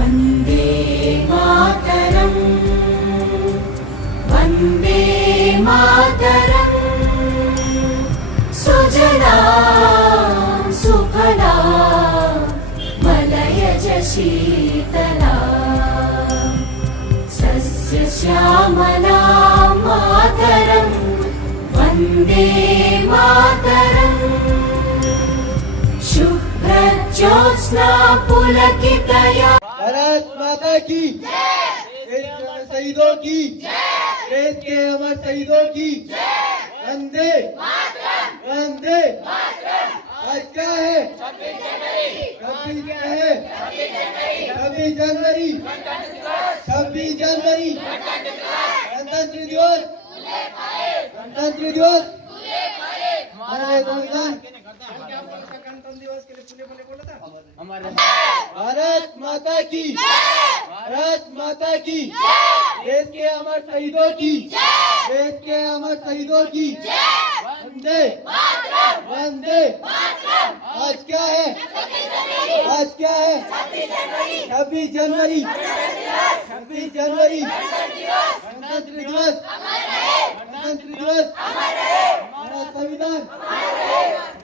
वन्दे मातरम् वन्दे मातरम् सुजलां सुफलां मलयज शीतलां सस्यश्यामलां मातरम् वन्दे मातरम् शुभ्रज्योत्स्ना पुलकितया। भारत माता की देश के अमर शहीदों की देश के अमर शहीदों की वंदे वंदे। आज क्या है? 26 क्या है? 26 जनवरी 26 जनवरी गणतंत्र दिवस। गणतंत्र दिवस हमारे संविधान। भारत माता की भारत माता की देश के अमर शहीदों की देश के अमर शहीदों की वंदे वंदे। आज क्या है? आज क्या है? 26 जनवरी 26 जनवरी गणतंत्र दिवस। गणतंत्र दिवस हमारा संविधान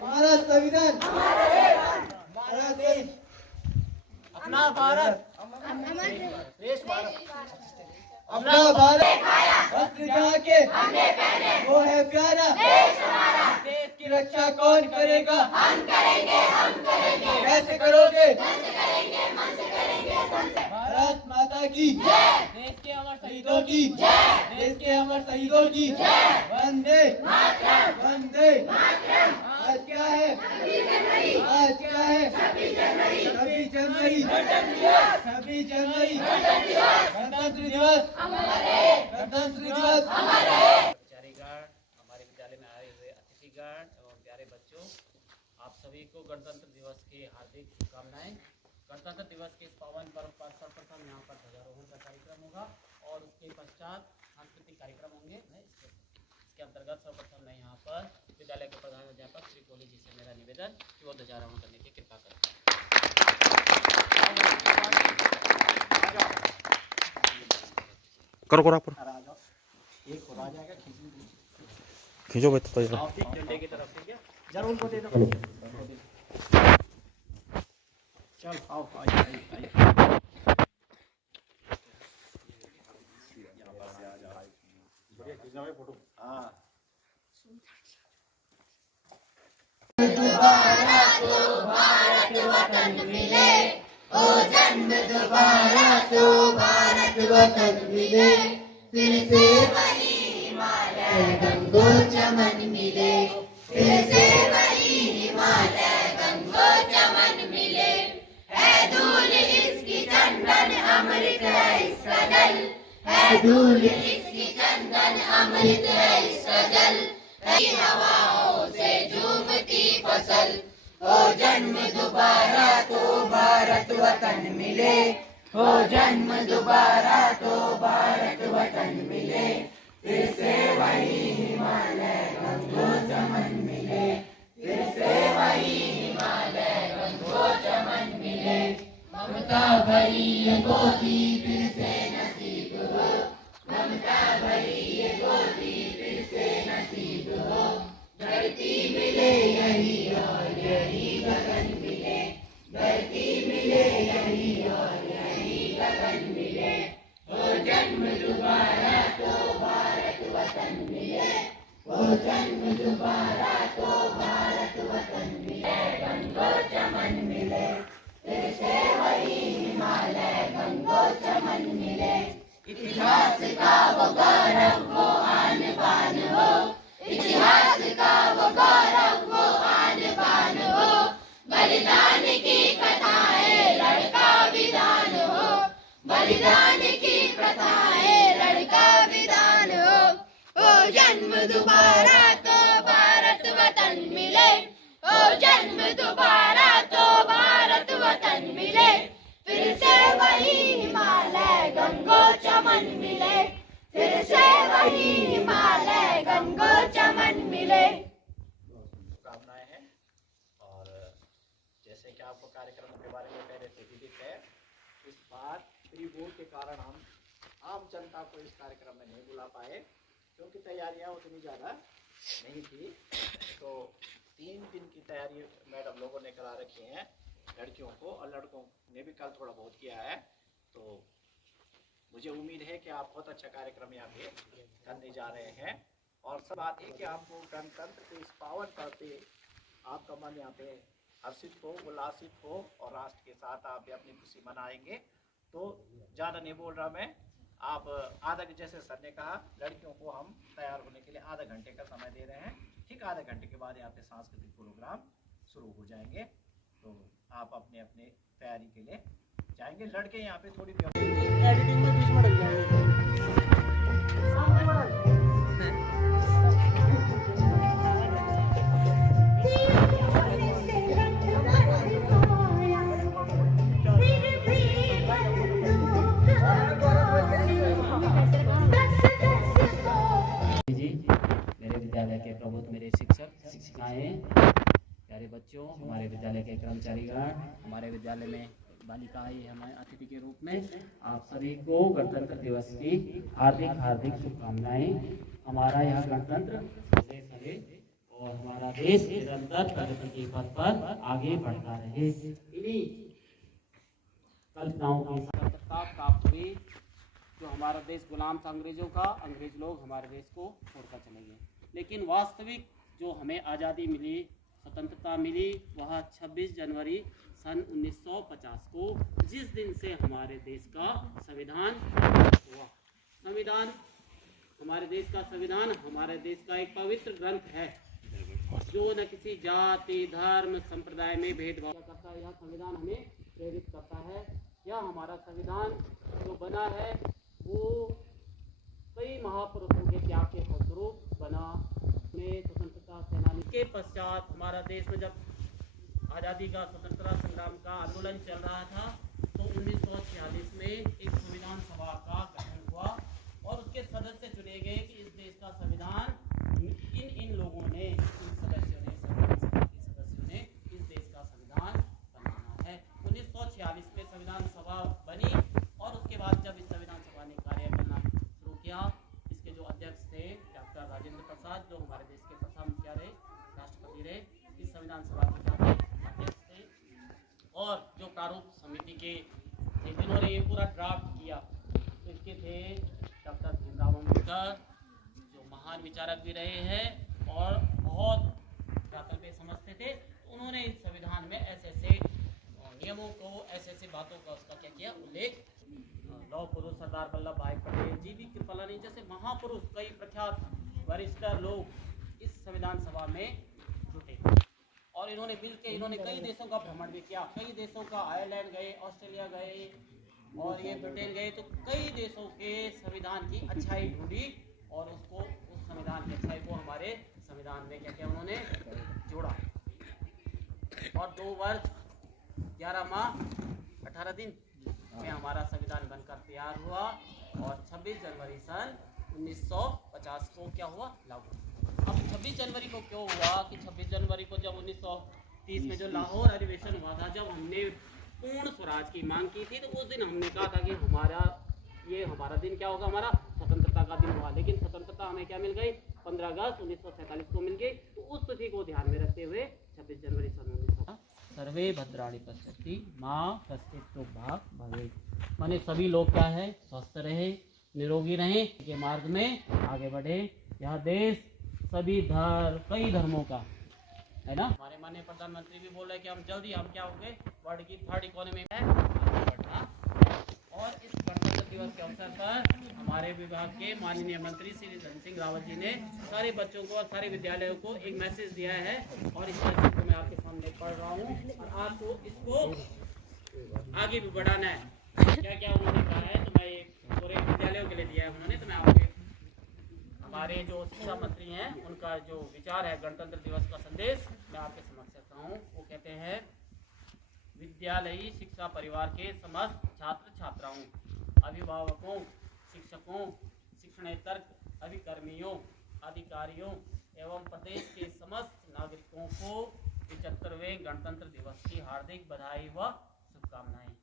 हमारा संविधान हमारा देश अपना भारत देश भारत अपना भारत वस्त्र जहाँ के वो है प्यारा। देश की रक्षा कौन करेगा? हम करेंगे कैसे करोगे? भारत माता की देश के अमर शहीदों की देश के अमर शहीदों की वंदे वंदे। आज क्या है? आज क्या है? 26 जनवरी 26 जनवरी गणतंत्र दिवस। गणतंत्र दिवस कर्मचारीगण, हमारे विद्यालय में आए हुए अतिथिगण एवं प्यारे बच्चों, आप सभी को गणतंत्र दिवस की हार्दिक शुभकामनाएं। गणतंत्र दिवस के इस पावन पर्व पर सर्वप्रथम यहाँ पर ध्वजारोहण का कार्यक्रम होगा और उसके पश्चात सांस्कृतिक कार्यक्रम होंगे। इसके अंतर्गत सर्वप्रथम मैं यहाँ पर विद्यालय के प्रधान अध्यापक श्री कोहली जी से मेरा निवेदन कि वो ध्वजारोहण करने की कृपा करें। करो करो आप एक हो जाएगा, खींचो भाई तो झंडे की तरफ से जरूर उनको दे दो। चल आओ फोटो। हाँ दोबारा तो भारत वतन मिले, ओ जन्म दोबारा तो भारत वतन मिले, फिर से वही हिमालय गंगो चमन मिले, फिर से वही हिमालय गंगो चमन मिले। है धूल इसकी चंदन अमृत है इसका जल, है धूल इसकी चंदन अमृत है इसका जल, हवाओं से झूमती फसल। हो जन्म दोबारा तो भारत वतन मिले, हो जन्म दोबारा तो भारत वतन मिले, फिर से वही हिमालय गंगो चमन मिले, फिर से वही हिमालय गंगो चमन मिले। ममता भरी ये गोदी फिर से नसीब हो, ममता भरी ये गोदी फिर से नसीब हो। धरती मिले यही और यही गगन मिले, धरती मिले यही और यही गगन मिले। हो जन्म दोबारा तो भारत वतन मिले, हो जन्म दोबारा तो भारत वतन मिले, गंगो चमन मिले, फिर से वही हिमालय गंगो चमन मिले। इतिहास का वो गौरव वो आन बान हो, इतिहास का वो गौरव वो आन बान हो, बलिदान की कथाएं लड़का विधान हो, बलिदान की प्रथाएं लड़का विधान हो। ओ जन्म दोबारा तो भारत वतन मिले, ओ जन्म दोबारा तो भारत वतन मिले, फिर से वही हिमालय गंगो चमन मिले, फिर से वही हिमालय गंगो चमन मिले। शुभकामनाएं हैं। और जैसे कि आपको कार्यक्रम के बारे में पहले से ही दिख है इस बार प्री बोर्ड के कारण हम आम जनता को इस कार्यक्रम में नहीं बुला पाए, क्योंकि तैयारियां उतनी ज़्यादा नहीं थी। तो 3 दिन की तैयारी मैडम लोगों ने करा रखी हैं लड़कियों को, और लड़कों ने भी कल थोड़ा बहुत किया है। तो मुझे उम्मीद है कि आप बहुत अच्छा कार्यक्रम यहाँ पे करने जा रहे हैं। और सब बात है कि आपको गणतंत्र के इस पावन पर्व पे आपका मन यहाँ पे हर्षित हो, उल्लासित हो, और राष्ट्र के साथ आप भी अपनी खुशी मनाएंगे। तो ज़्यादा नहीं बोल रहा मैं, आप आधा, जैसे सर ने कहा, लड़कियों को हम तैयार होने के लिए आधा घंटे का समय दे रहे हैं। ठीक आधा घंटे के बाद यहाँ पे सांस्कृतिक प्रोग्राम शुरू हो जाएंगे। तो आप अपने अपने तैयारी के लिए जाएंगे। लड़के यहाँ पे थोड़ी एडिटिंग में बीच में लग जाएंगे। जी, मेरे विद्यालय के प्रबुद्ध, मेरे शिक्षक शिक्षिकाएं, प्यारे बच्चों, हमारे विद्यालय के कर्मचारीगण, हमारे विद्यालय में बालिका आई है हमारे अतिथि के रूप में, आप सभी को गणतंत्र दिवस की हार्दिक हार्दिक शुभकामनाएं। हमारा यह गणतंत्र देश है और हमारा देश निरंतर प्रगति के पथ पर आगे बढ़ता रहे। इन्हीं कल्पनाओं की सफलता प्राप्त हुई। जो हमारा देश गुलाम था अंग्रेजों का, अंग्रेज लोग हमारे देश को छोड़कर चले गए, लेकिन वास्तविक जो हमें आज़ादी मिली, स्वतंत्रता मिली, वह 26 जनवरी सन 1950 को, जिस दिन से हमारे देश का संविधान हुआ। संविधान, हमारे देश का संविधान हमारे देश का एक पवित्र ग्रंथ है, जो न किसी जाति, धर्म, संप्रदाय में भेदभाव करता है। यह संविधान हमें प्रेरित करता है। यह हमारा संविधान जो बना है वो कई महापुरुषों के त्याग के फलस्वरूप बना। स्वतंत्रता सेनानी के पश्चात हमारा देश में जब आज़ादी का, स्वतंत्रता संग्राम का आंदोलन चल रहा था, तो 1946 में एक संविधान सभा का गठन हुआ और उसके सदस्य चुने गए कि इस देश का संविधान इन लोगों ने, इन सदस्यों ने, संविधान सभा के सदस्यों ने इस देश का संविधान बनाना है। 1946 में संविधान सभा बनी और उसके बाद जब इस संविधान सभा ने कार्य करना शुरू किया, इसके जो अध्यक्ष थे डॉक्टर राजेंद्र प्रसाद, जो हमारे देश के प्रथम क्या रहे, राष्ट्रपति रहे, इस संविधान सभा के अध्यक्ष थे। और जो प्रारूप समिति के जिन्होंने ये पूरा ड्राफ्ट किया, तो इसके थे डॉक्टर भीमराव अम्बेडकर, जो महान विचारक भी रहे हैं और बहुत जाकर पे समझते थे। तो उन्होंने इस संविधान में ऐसे ऐसे नियमों को, ऐसे ऐसे बातों का उसका क्या किया, उल्लेख। लौह पुरुष सरदार वल्लभ भाई पटेल जी भी, कृपलानी जैसे महापुरुष, कई प्रख्यात वरिष्ठ लोग इस संविधान सभा में जुटे और इन्होंने मिलकर इन्होंने कई देशों का भ्रमण भी किया। कई देशों का, आयरलैंड गए, ऑस्ट्रेलिया गए और ये ब्रिटेन गए, तो कई देशों के संविधान की अच्छाई ढूंढी और उसको, उस संविधान की अच्छाई को हमारे संविधान में क्या किया उन्होंने जोड़ा। और 2 वर्ष 11 माह 18 दिन में हमारा संविधान बनकर तैयार हुआ और 26 जनवरी सन 1950 को क्या हुआ, लागू। अब 26 जनवरी को क्यों हुआ कि 26 जनवरी को जब 1930 में जो लाहौर अधिवेशन हुआ था, जब हमने पूर्ण स्वराज की मांग की थी, तो उस दिन हमने कहा था कि हमारा दिन क्या होगा, हमारा स्वतंत्रता का दिन हुआ। लेकिन स्वतंत्रता हमें क्या मिल गई, 15 अगस्त 1947 को मिल गई। तो उस तिथि को ध्यान में रखते हुए 26 जनवरी सन 1950 सर्वे भद्राणि पश्यन्ति माँ कश्चित् भाग भवेत्, माने सभी लोग क्या है, स्वस्थ रहे, निरोगी रहे, के मार्ग में आगे बढ़े। यह देश सभी कई धर्मों का है ना। हमारे माननीय प्रधानमंत्री भी बोल रहे हैं कि हम जल्दी हम क्या होंगे, वर्ल्ड की 3rd इकोनॉमी में बढ़ना। और इस गणतंत्र दिवस के अवसर पर हमारे विभाग के माननीय मंत्री श्री धन सिंह रावत जी ने सारे बच्चों को और सारे विद्यालयों को एक मैसेज दिया है और इस मैसेज को मैं आपके सामने पढ़ रहा हूँ और आपको इसको आगे भी बढ़ाना है। क्या क्या उन्होंने कहा है, तो मैं पूरे विद्यालयों के लिए दिया है उन्होंने, तो मैं आपके हमारे जो शिक्षा मंत्री हैं उनका जो विचार है गणतंत्र दिवस का संदेश मैं आपके समक्ष रखता हूँ। वो कहते हैं, विद्यालयी शिक्षा परिवार के समस्त छात्र छात्राओं, अभिभावकों, शिक्षकों, शिक्षणेतर अभिकर्मियों, अधिकारियों एवं प्रदेश के समस्त नागरिकों को 75वें गणतंत्र दिवस की हार्दिक बधाई व शुभकामनाएं।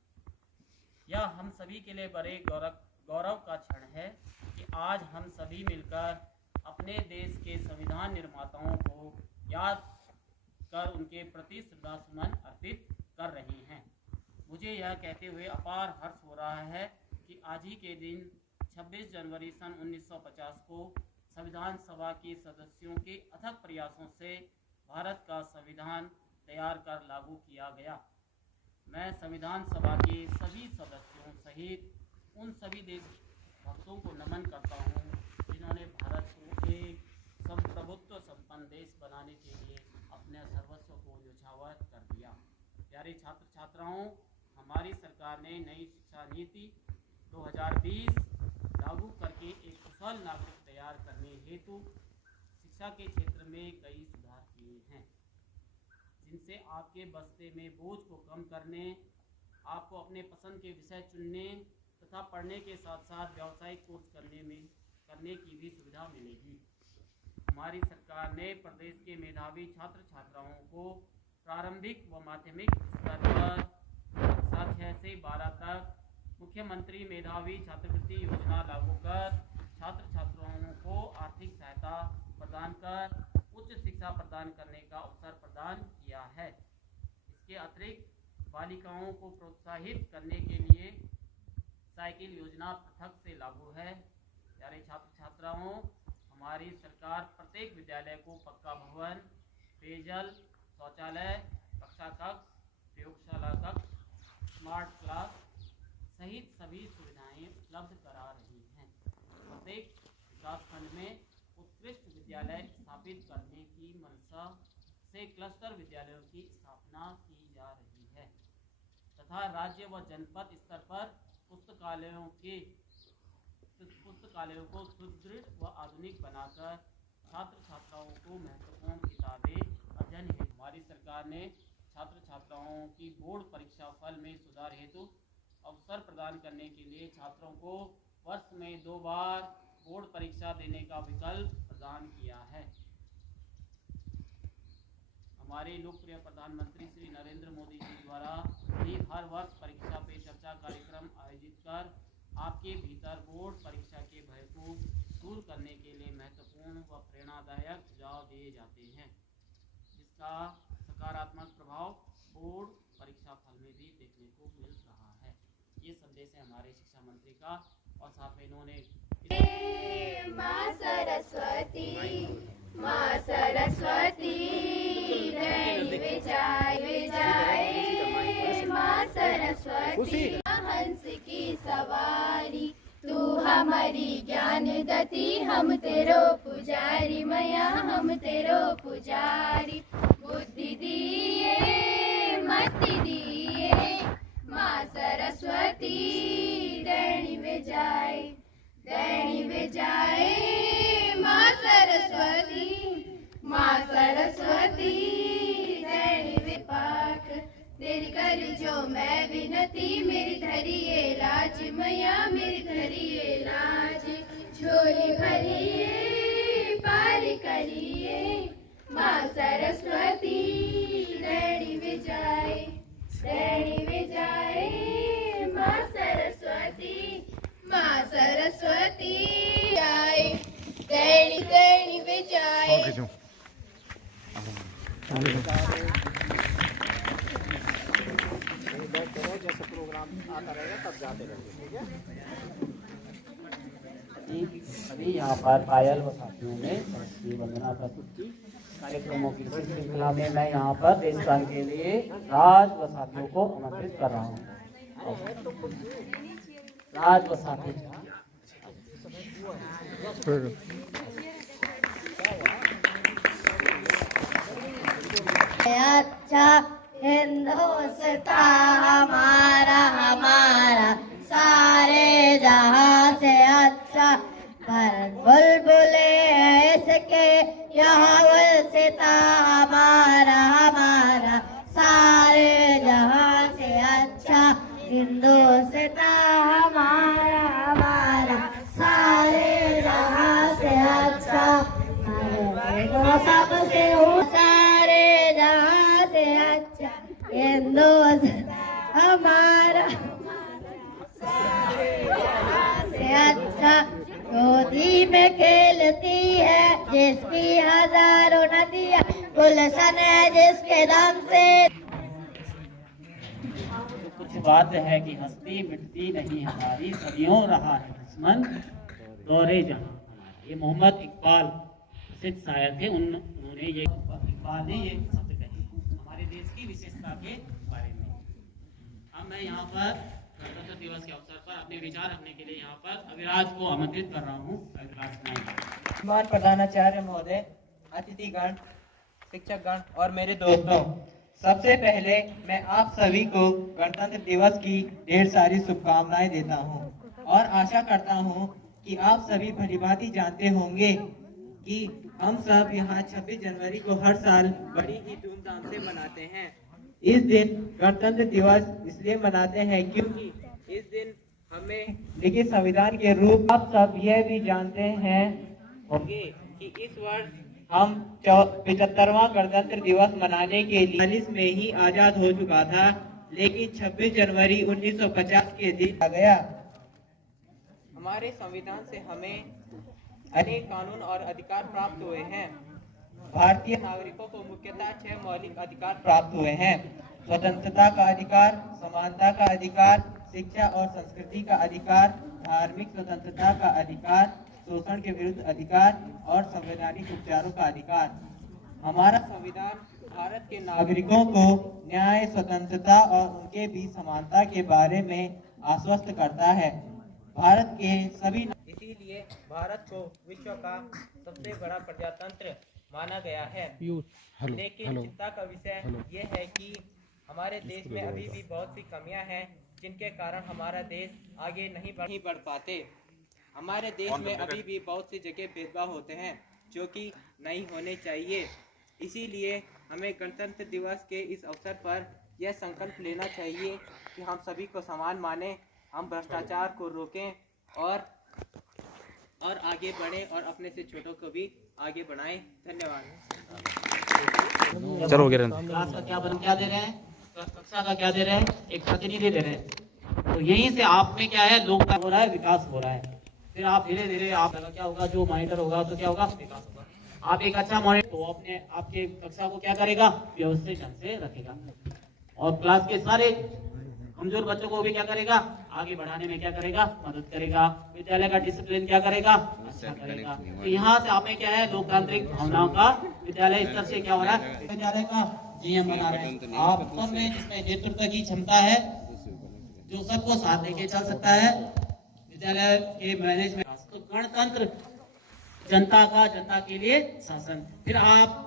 यह हम सभी के लिए बड़े गौरव का क्षण है कि आज हम सभी मिलकर अपने देश के संविधान निर्माताओं को याद कर उनके प्रति श्रद्धा सुमन अर्पित कर रहे हैं। मुझे यह कहते हुए अपार हर्ष हो रहा है कि आज ही के दिन 26 जनवरी सन 1950 को संविधान सभा के सदस्यों के अथक प्रयासों से भारत का संविधान तैयार कर लागू किया गया। मैं संविधान सभा के सभी सदस्यों सहित उन सभी देशभक्तों को नमन करता हूँ जिन्होंने भारत को एक संप्रभुत्व संपन्न देश बनाने के लिए अपने सर्वस्व को न्यौछावर कर दिया। प्यारे छात्र छात्राओं, हमारी सरकार ने नई शिक्षा नीति 2020 लागू करके एक कुशल नागरिक तैयार करने हेतु शिक्षा के क्षेत्र में कई सुधार किए हैं, जिनसे आपके बस्ते में बोझ को कम करने, आपको अपने पसंद के विषय चुनने तथा पढ़ने के साथ साथ व्यावसायिक कोर्स करने की भी सुविधा मिलेगी। हमारी सरकार ने प्रदेश के मेधावी छात्र छात्राओं को प्रारंभिक व माध्यमिक स्तर पर कक्षा 6 से 12 तक मुख्यमंत्री मेधावी छात्रवृत्ति योजना लागू कर छात्र छात्राओं को आर्थिक सहायता प्रदान कर उच्च शिक्षा प्रदान करने का अवसर प्रदान किया है। इसके अतिरिक्त बालिकाओं को प्रोत्साहित करने के लिए साइकिल योजना पृथक से लागू है। प्यारे छात्र छात्राओं, हमारी सरकार प्रत्येक विद्यालय को पक्का भवन, पेयजल, शौचालय, कक्षा कक्ष, प्रयोगशाला कक्ष, स्मार्ट क्लास सहित सभी सुविधाएं उपलब्ध करा रही हैं। प्रत्येक विकासखंड में उत्कृष्ट विद्यालय स्थापित करने की मंशा से क्लस्टर विद्यालयों की स्थापना की जा रही है तथा राज्य व जनपद स्तर पर पुस्तकालयों को सुदृढ़ व आधुनिक बनाकर छात्र छात्राओं को महत्वपूर्ण किताबें अध्ययन हेतु हमारी सरकार ने छात्र छात्राओं की बोर्ड परीक्षा फल में सुधार हेतु अवसर प्रदान करने के लिए छात्रों को वर्ष में 2 बार बोर्ड परीक्षा देने का विकल्प प्रदान किया है। हमारे लोकप्रिय प्रधानमंत्री श्री नरेंद्र मोदी जी द्वारा भी हर वर्ष परीक्षा पे चर्चा कार्यक्रम आयोजित कर आपके भीतर बोर्ड परीक्षा के भय को दूर करने के लिए महत्वपूर्ण व प्रेरणादायक सुझाव दिए जाते हैं, जिसका सकारात्मक प्रभाव बोर्ड परीक्षा फल में भी देखने को मिल रहा है। ये संदेश है हमारे शिक्षा मंत्री का और साथ में इन्होंने माँ सरस्वती धनी विजाए माँ सरस्वती हंस की सवारी तू हमारी ज्ञान दती हम तेरो पुजारी मैया हम तेरो पुजारी बुद्धि दिए मस्ती दिए माँ सरस्वती धनी विजाए माँ सरस्वती धनी विपाक तेरी कर जो मैं विनती मेरी धरिए लाज मैया मेरी धरिए लाज झोली भरिए पार करिए माँ सरस्वती धनी विजाए माँ सरस्वती आए धनी विजाए। जैसे प्रोग्राम आता रहेगा तब जाते रहेंगे, ठीक है। अभी यहाँ पर पायल व साथियों ने सरस्वती वंदना प्रस्तुत की। कार्यक्रमों की श्रृंखला में मैं यहाँ पर देशगान के लिए राज व साथियों को आमंत्रित कर रहा हूँ। राज व साथी अच्छा हिंदुस्तान हमारा हमारा सारे जहां से अच्छा पर बुलबुले इसके यहाँ गुलसिता हमारा हमारा सारे जहां से अच्छा हिंदुस्तान हमारा हमारा सारे जहां से अच्छा सबसे सारे जहां से अच्छा हिंदुस्तान हमारा खेलती है, जिसकी हजारों नदियां गुलशन है जिसके दम से। कुछ बात है कि हस्ती मिटती नहीं हमारी, सदियों रहा है दुश्मन दौरे जहां हमारा। ये मोहम्मद इकबाल प्रसिद्ध शायर थे, उन्होंने ये इकबाल ने ये शब्द कहे हमारे देश की विशेषता के बारे में। अब मैं यहाँ पर गणतंत्र दिवस के अवसर पर अपने विचार रखने के लिए यहाँ पर अविराज को आमंत्रित कर रहा हूँ। श्रीमान प्रधानाचार्य महोदय, अतिथिगण, शिक्षकगण और मेरे दोस्तों, सबसे पहले मैं आप सभी को गणतंत्र दिवस की ढेर सारी शुभकामनाएं देता हूं और आशा करता हूं कि आप सभी भलीभांति जानते होंगे कि हम सब यहाँ 26 जनवरी को हर साल बड़ी ही धूमधाम से मनाते हैं। इस दिन गणतंत्र दिवस इसलिए मनाते हैं क्योंकि इस दिन हमें लिखित संविधान के रूप। आप सब यह भी जानते हैं होंगे कि इस वर्ष हम 75वां गणतंत्र दिवस मनाने के लिए 40 में ही आजाद हो चुका था, लेकिन 26 जनवरी 1950 के दिन आ गया। हमारे संविधान से हमें अनेक कानून और अधिकार प्राप्त हुए हैं। भारतीय नागरिकों को मुख्यतः 6 मौलिक अधिकार प्राप्त हुए हैं: स्वतंत्रता का अधिकार, समानता का अधिकार, शिक्षा और संस्कृति का अधिकार, धार्मिक स्वतंत्रता का अधिकार, शोषण के विरुद्ध अधिकार और संवैधानिक उपचारों का अधिकार। हमारा संविधान भारत के नागरिकों को न्याय, स्वतंत्रता और उनके बीच समानता के बारे में आश्वस्त करता है। भारत के सभी इसीलिए भारत को विश्व का सबसे बड़ा प्रजातंत्र माना गया है। लेकिन चिंता का विषय ये है कि हमारे देश में अभी भी बहुत सी कमियां हैं, जिनके कारण हमारा देश आगे नहीं बढ़ पाते। हमारे देश में अभी भी बहुत सी जगह भेदभाव होते हैं जो कि नहीं होने चाहिए। इसीलिए हमें गणतंत्र दिवस के इस अवसर पर यह संकल्प लेना चाहिए कि हम सभी को समान माने, हम भ्रष्टाचार को रोकें और आगे बढ़ें और अपने से छोटों को भी आगे बढ़ाएं। धन्यवाद। चलो वगैरह क्लास का क्या दे रहे हैं, कक्षा का क्या दे रहे हैं, एक प्रतिनिधि दे रहे हैं। तो यहीं से आप में क्या है, लोग हो रहा है, विकास हो रहा है। फिर आप धीरे धीरे आप क्या होगा, जो मॉनिटर होगा तो क्या होगा, विकास होगा। आप एक अच्छा मॉनिटर तो अपने आपके कक्षा को क्या करेगा, व्यवस्थित ढंग से रखेगा और क्लास के सारे कमजोर बच्चों को भी क्या करेगा, आगे बढ़ाने में क्या करेगा, मदद करेगा। विद्यालय का डिसिप्लिन क्या करेगा, अच्छा करेगा। तो यहाँ से आप में क्या है, लोकतांत्रिक भावनाओं का विद्यालय स्तर से क्या हो रहा है, विद्यालय का जीएम बना रहे हैं। आप सब में जिसमें नेतृत्व की क्षमता है, जो सबको साथ लेके चल सकता है, विद्यालय के मैनेजमेंट। तो गणतंत्र जनता का, जनता के लिए शासन। फिर आप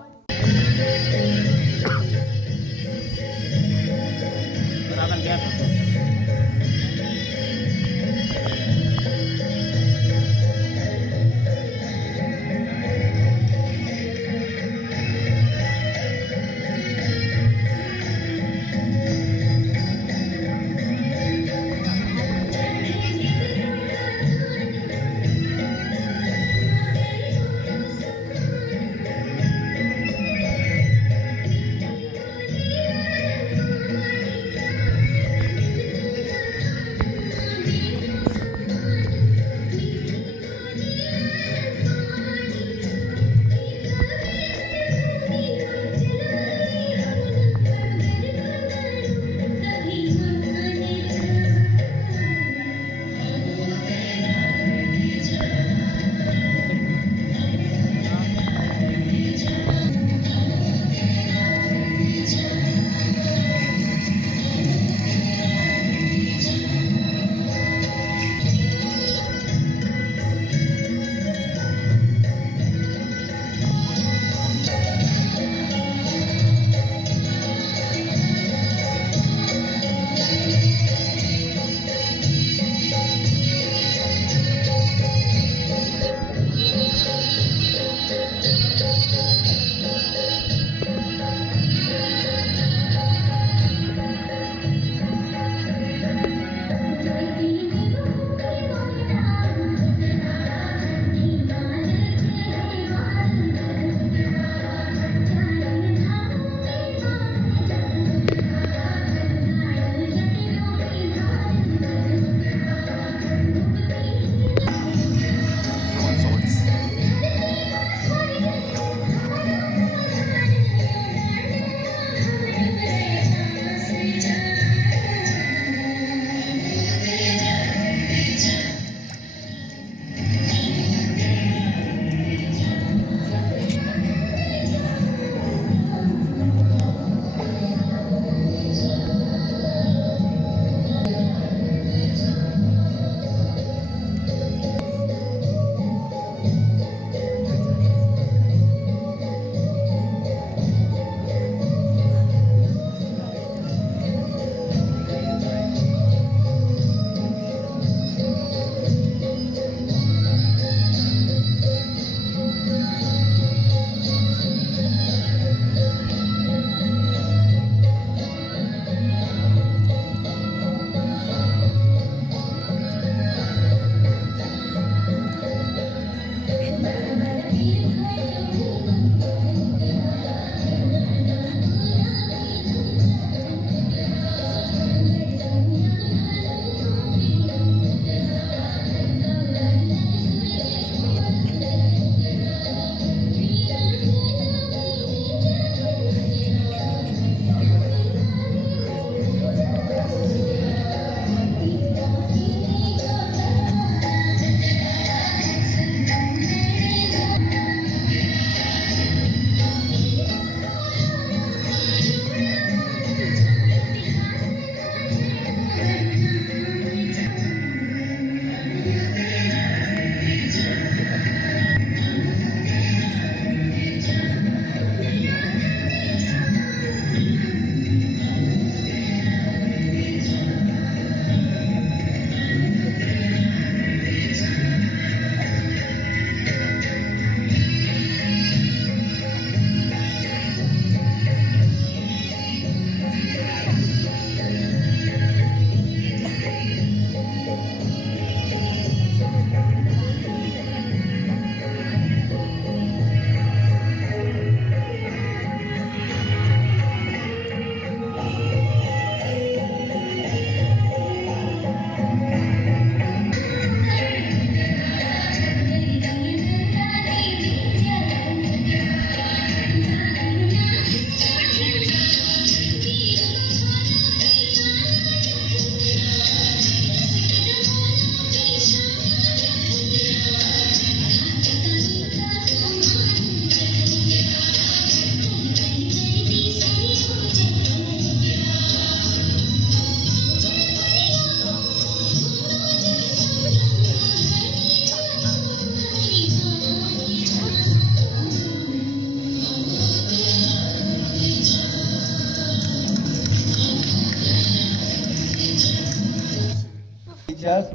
teachers,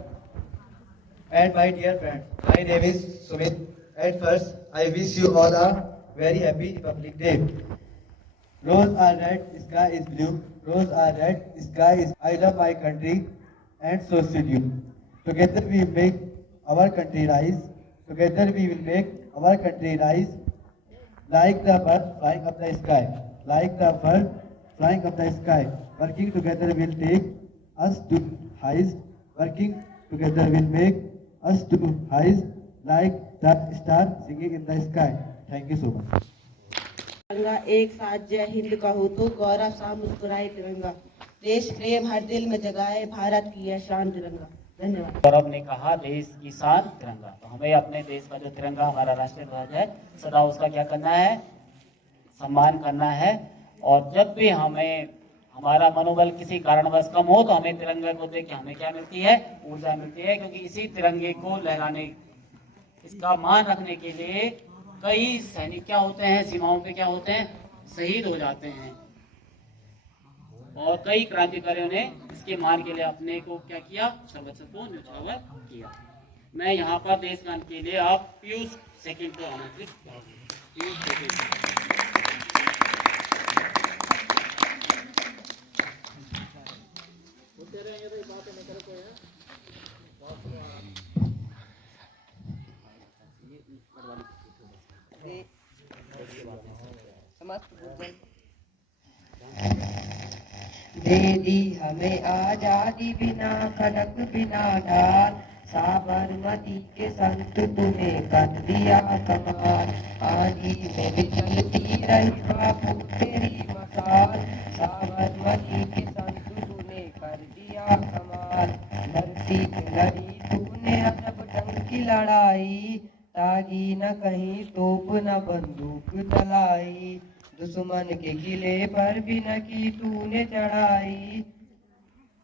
and my dear friends. My name is Sumit. At first, I wish you all a very happy Republic Day. Rose are red, sky is blue. Rose are red, sky is. I love my country, and so should you. Together we make our country rise. Together we will make our country rise. Like the bird flying up the sky. Like the bird flying up the sky. Working together will take us to highest. Working together will make us to highest. Like the star singing in the sky. Thank you so much. तिरंगा एक साथ जय हिंद कहूँ तो गौरव सा मुस्कुराए तिरंगा, देश प्रेम हर दिल में जगाए भारत की यह शान तिरंगा। धन्यवाद। गौरव ने कहा देश की शान तिरंगा, तो हमें अपने देश का जो तिरंगा हमारा राष्ट्रीय ध्वज है सदा उसका क्या करना है, सम्मान करना है। और जब भी हमें हमारा मनोबल किसी कारणवश कम हो तो हमें तिरंगे को देख के हमें क्या मिलती है, ऊर्जा मिलती है, क्योंकि इसी तिरंगे को लहराने, इसका मान रखने के लिए कई सैनिक क्या होते हैं, सीमाओं पे क्या होते हैं, शहीद हो जाते हैं। और कई क्रांतिकारियों ने इसके मान के लिए अपने को क्या किया, सर्वस्व को न्यौछावर किया। मैं यहाँ पर देश गान के लिए आप पीयूष सेकंड को आमंत्रित करूंगा। पीयूष सेकंड। दे दी हमें आजादी बिना खड़क बिना ढाल, साबरमती के संत तूने कर दिया कमाल। आंधी में भी चलती रही बापू तेरी मसाल, साबरमती के संत तूने कर दिया कमाल। धरती पे लड़ी तूने अजब ढंग की लड़ाई, तागी न कहीं तोप न बंदूक चलाई। दुश्मन के किले पर भी न की तूने चढ़ाई,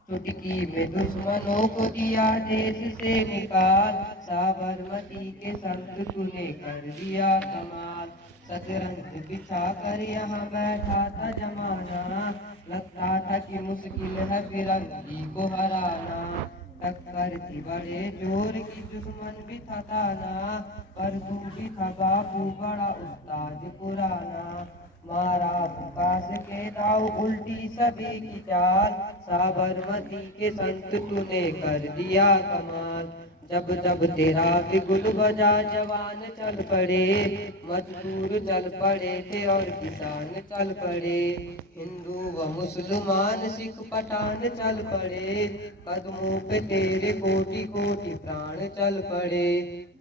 चुटकी में दुश्मनों को दिया देश से निकाल। साबरमती के संत तूने कर दिया कमाल। शतरंज बिछा कर यहाँ बैठा था जमाना, लगता था कि मुश्किल है फिरंगी को हराना। टक्कर थी बड़े जोर की दुश्मन भी था ताना, पर तू भी था बापू बड़ा उस्ताद पुराना। मारा प्रकाश के दाव उल्टी सभी की चाल, साबरमती के संत तूने कर दिया कमाल। जब जब तेरा बिगुल बजा जवान चल पड़े, मजदूर चल पड़े थे और किसान चल पड़े। हिंदू व मुसलमान सिख पठान चल पड़े, कदमों पे तेरे कोटि कोटि प्राण चल पड़े।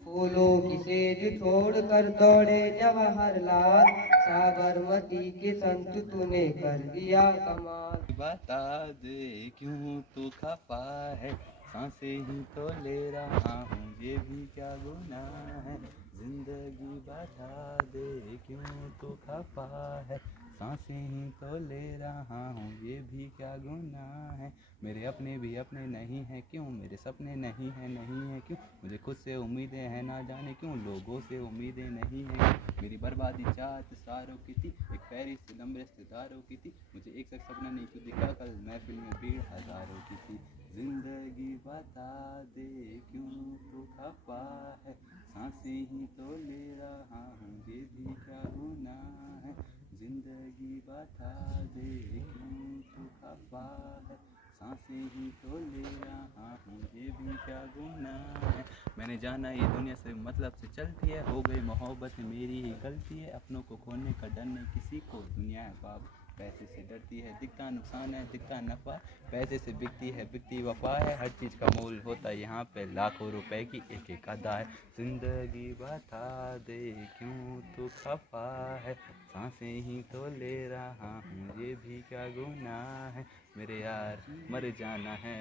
फूलों की सेज छोड़ कर दौड़े जवाहरलाल, साबरमती के संत तूने कर दिया कमाल। बता दे क्यों तू खफा है, सांसें ही तो ले रहा हूँ ये भी क्या गुनाह है। जिंदगी बता दे क्यों तू खफा है, सांसें ही तो ले रहा हूँ ये भी क्या गुनाह है। मेरे अपने भी अपने नहीं हैं क्यों, मेरे सपने नहीं हैं क्यों, मुझे खुद से उम्मीदें हैं ना जाने क्यों, लोगों से उम्मीदें नहीं हैं। मेरी बर्बादी चाहत सारों की थी, एक पेरिस से लंबे रिश्तेदारों की थी, मुझे एक शख्स सपना नहीं क्यों दिखा, कल महफिल में भीड़ हजारों की थी। जिंदगी बता दे क्यों तू खफा है, सांसें ही तो ले रहा हूँ ये भी क्या गुनाह है। जिंदगी बता दे क्यों तू खफा है, सांसें ही तो ले रहा हूँ ये भी क्या गुनाह है। मैंने जाना ये दुनिया से मतलब से चलती है, हो गई मोहब्बत मेरी ही गलती है, अपनों को खोने का डर नहीं किसी को, दुनिया है बाप पैसे से डरती है, दिखता नुकसान है दिखता नफ़ा, पैसे से बिकती है बिकती वफा है, हर चीज़ का मोल होता है यहाँ पे लाखों रुपए की एक एक अदा है। जिंदगी बता दे क्यों तू खफा है, सांसें ही तो ले रहा हूँ ये भी क्या गुनाह है। मेरे यार मर जाना है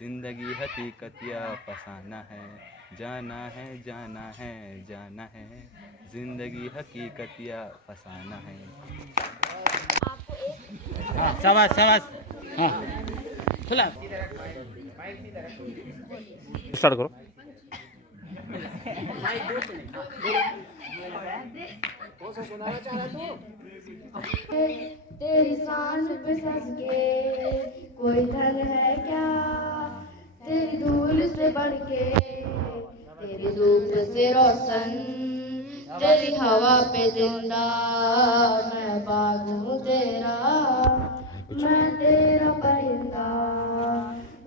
जिंदगी हकीकत या फसाना है, जाना है जाना है जाना है, जिंदगी हकीकत या फसाना है। हाँ शाबाश शाबाश, हाँ खुला स्टार्ट करो। तेरी सांस पे सज के कोई धन है क्या, रोशन, तेरी हवा पे जिंदा, मैं बाग हूँ तेरा, मैं तेरा परिंदा,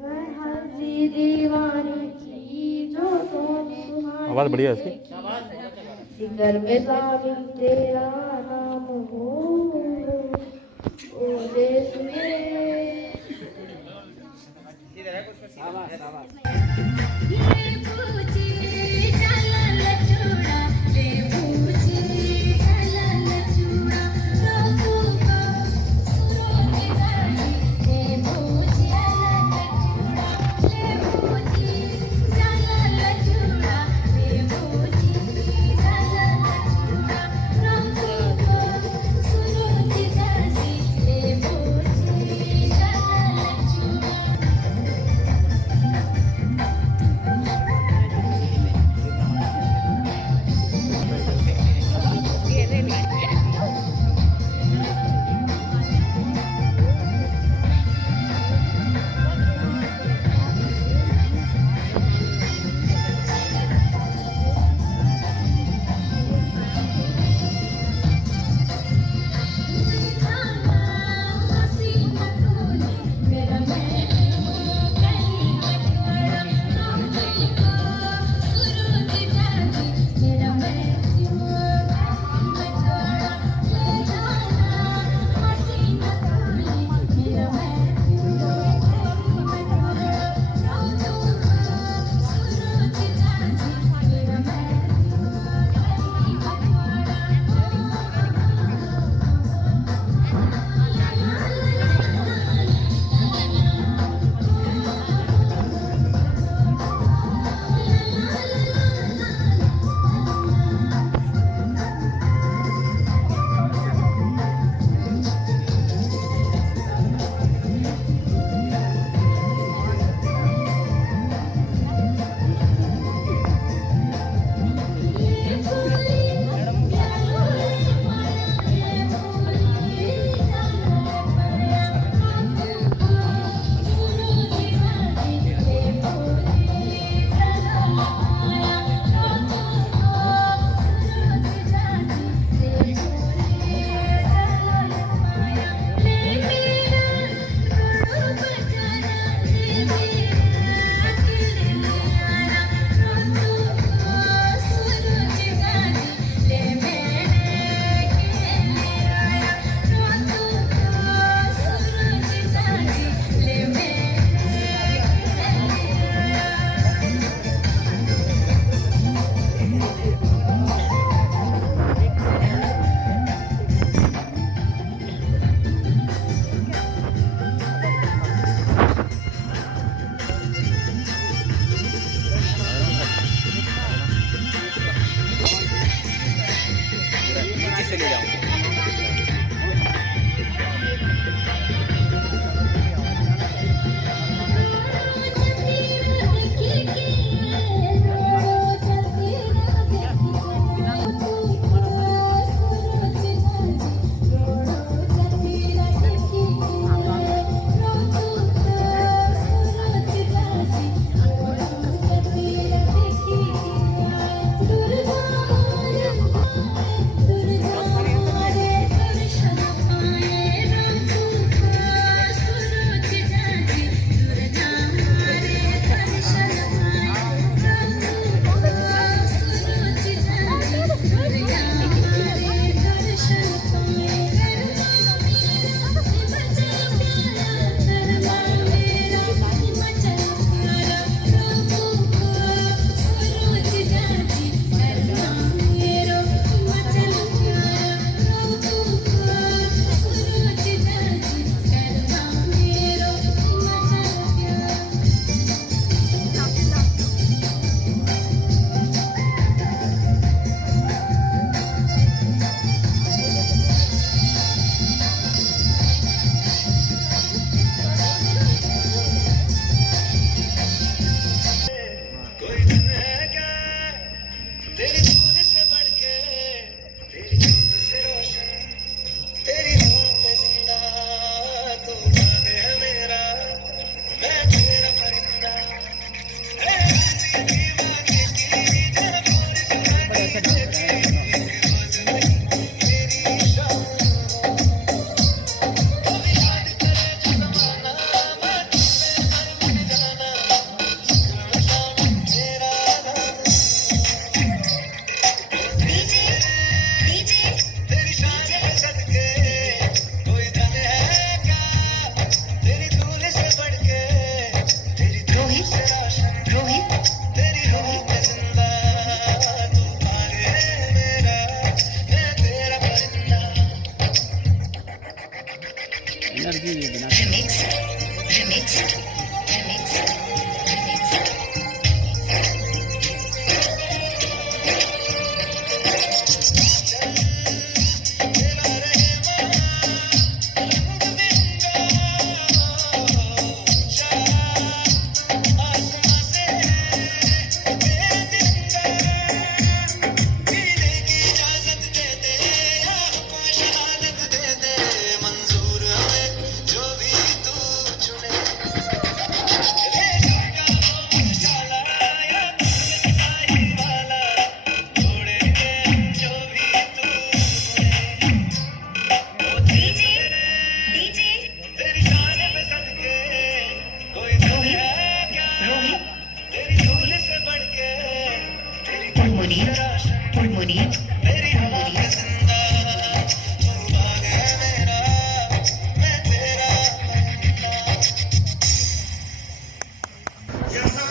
मैं हंसी दीवानी थी जो तुम आवाज़ बढ़िया है इसकी। जिगर में साबिन तेरा नाम हो, ओ देश में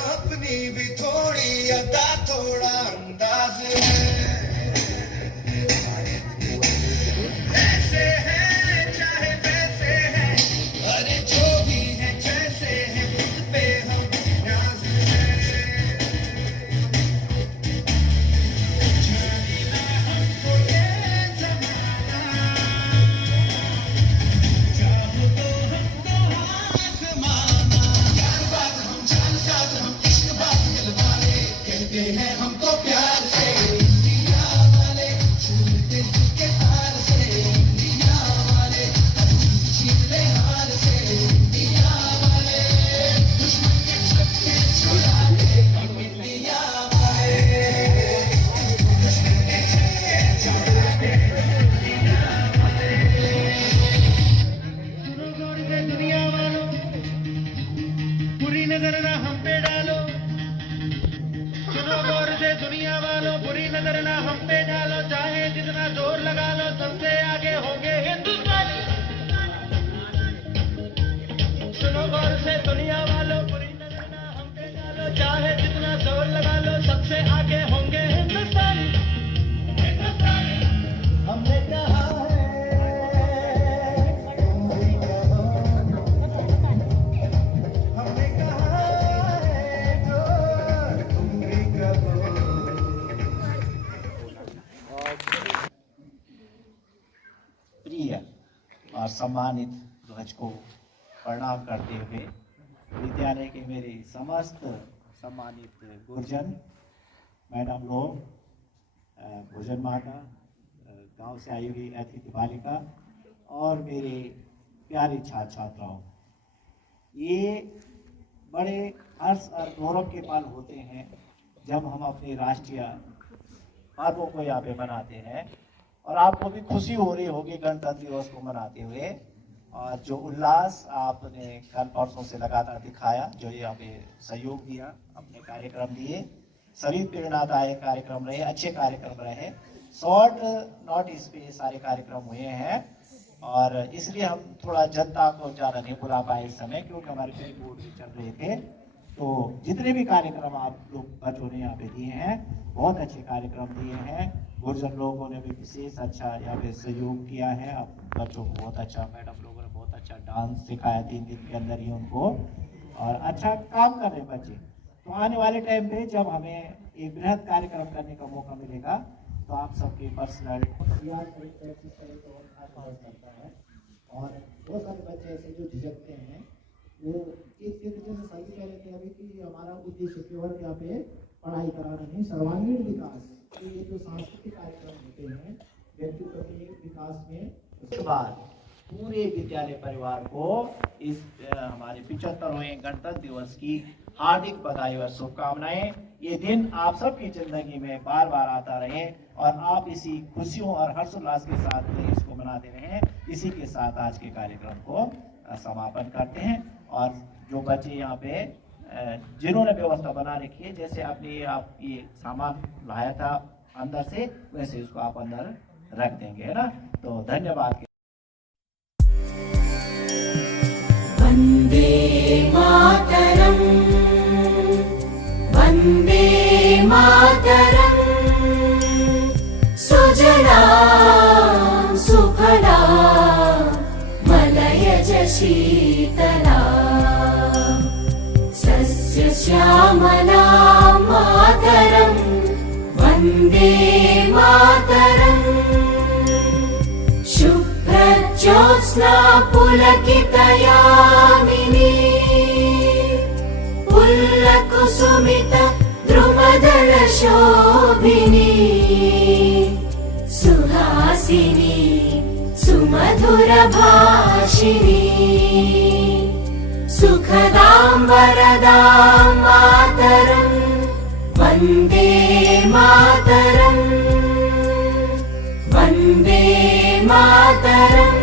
अपनी भी थोड़ी अदा थोड़ा अंदाज है, ऐसे है चाहे वैसे है, अरे जो भी है जैसे है खुद पे हम न्याज है। जानिना हमको ये जमाना, चाहो तो हमको आसमाना, यार बात हम जान साथ हम इश्क बात दिल वाले, कहते हैं हमको प्यार से इंडिया वाले, छूटे के तार से इंडिया वाले, छीन ले हार से इंडिया वाले, दुश्मन के छक्के छुड़ा दे हम इंडिया वाले, दुश्मन के छक्के छुड़ा दे इंडिया वाले। सुनो गौर से दुनिया वालों, बुरी नजर ना हम पे डालो, सुनो गौर से दुनिया वालों, बुरी नजर ना हम पे डालो, चाहे जितना जोर लगा लो सबसे आगे होंगे हिंदुस्तानी। सुनो गौर से दुनिया वालों, बुरी नजर ना हम पे डालो, चाहे जितना जोर लगा लो सबसे आगे होंगे हिंदुस्तानी। हमने कहा हमने कहा है जो तुम भी कहो। प्रिय और सम्मानित ध्वज को प्रणाम करते हुए विद्यालय के मेरे समस्त सम्मानित गुरुजन, मैडम लोग, भोजन माता, गांव से आई हुई अतिथि बालिका और मेरे प्यारे छात्र छात्राओं, ये बड़े हर्ष और गौरव के पल होते हैं जब हम अपने राष्ट्रीय पर्वों को यहाँ पे मनाते हैं, और आपको भी खुशी हो रही होगी गणतंत्र दिवस को मनाते हुए, और जो उल्लास आपने कल परसों से लगातार दिखाया, जो यहाँ पे सहयोग दिया, अपने कार्यक्रम दिए, सभी प्रेरणादायक कार्यक्रम रहे, अच्छे कार्यक्रम रहे, शॉर्ट नोटिस पे सारे कार्यक्रम हुए हैं, और इसलिए हम थोड़ा जनता को ज़्यादा नहीं बुला पाए इस समय, क्योंकि हमारे कई बोर्ड भी चल रहे थे। तो जितने भी कार्यक्रम आप लोग बच्चों ने यहाँ पे दिए हैं, बहुत अच्छे कार्यक्रम दिए हैं, गुरुजन लोगों ने भी विशेष अच्छा यहाँ पे सहयोग किया है, अब बच्चों को बहुत अच्छा, मैडम लोगों ने बहुत अच्छा डांस सिखाया 3 दिन के अंदर ही उनको, और अच्छा काम कर रहे बच्चे। तो आने वाले टाइम पे जब हमें एक बृहद कार्यक्रम करने का मौका मिलेगा, तो आप सबके पर्सनल करता है, और बहुत सारे बच्चे ऐसे जो झिझकते हैं, वो एक जैसे सभी कह रहे थे अभी कि हमारा उद्देश्य केवल यहाँ पे पढ़ाई कराना नहीं, सर्वांगीण विकास, तो ये जो सांस्कृतिक कार्यक्रम होते हैं व्यक्तित्व के विकास में, उसके बाद पूरे विद्यालय परिवार को इस हमारे 75वें गणतंत्र दिवस की हार्दिक बधाई और शुभकामनाएं। ये दिन आप सबकी जिंदगी में बार बार आता रहे, और आप इसी खुशियों और हर्षोल्लास के साथ इसको मनाते रहें। इसी के साथ आज के कार्यक्रम को समापन करते हैं, और जो बच्चे यहाँ पे जिन्होंने व्यवस्था बना रखी है, जैसे आपने आप ये सामान लाया था अंदर से, वैसे इसको आप अंदर रख देंगे, है ना। तो धन्यवाद। वंदे मातरम, वंदे मातरम, सुजला सुफला मलयज शीतला। वन्दे मातरम् शुभ्रज्योत्स्ना पुलकितयामिनी पुल्लकुसुमित द्रुमदलशोभिनी सुहासिनी सुमधुरभाषिणी सुखदां वरदां मातरम् वन्दे मातरम् वन्दे मातरम्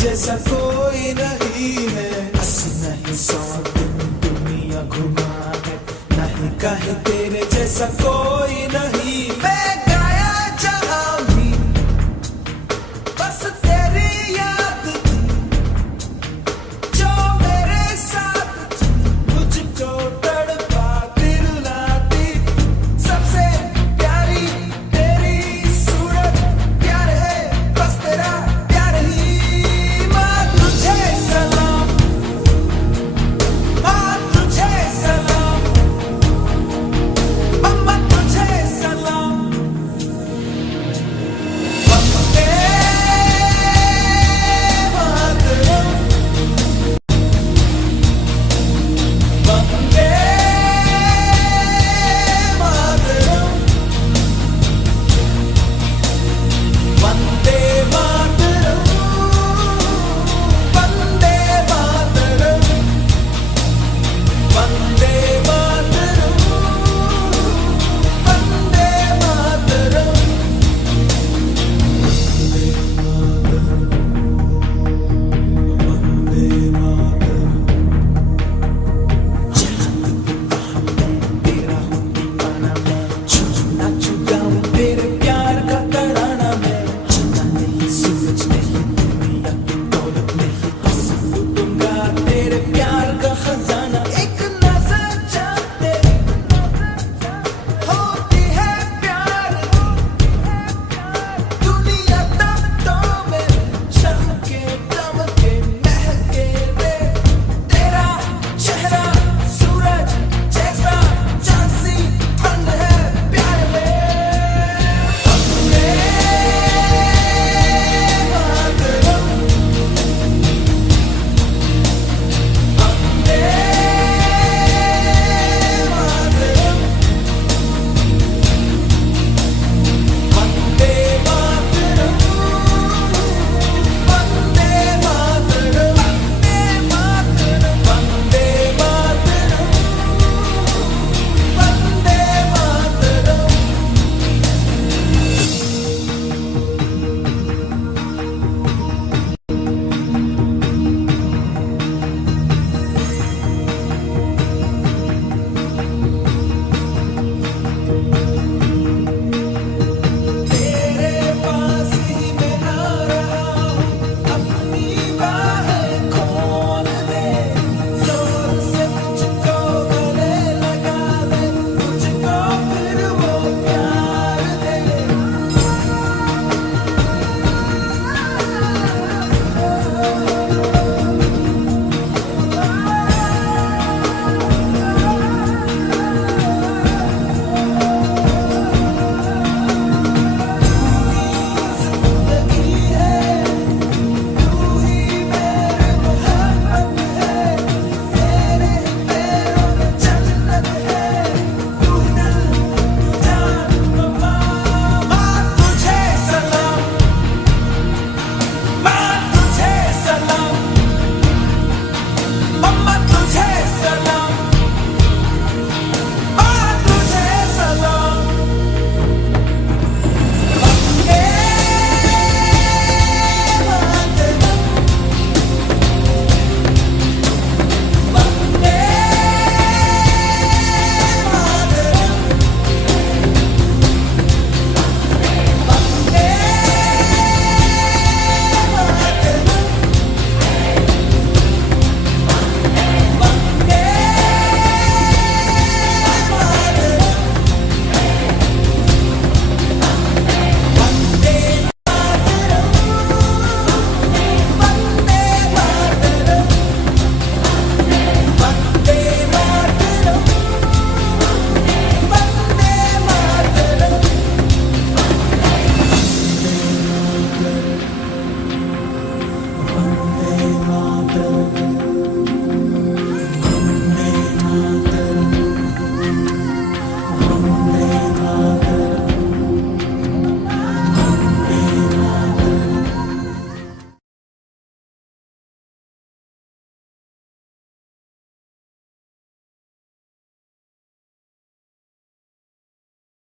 जैसा कोई नहीं है, 80 नहीं 100 दिन दुनिया घुमा है, नहीं कहे तेरे जैसा कोई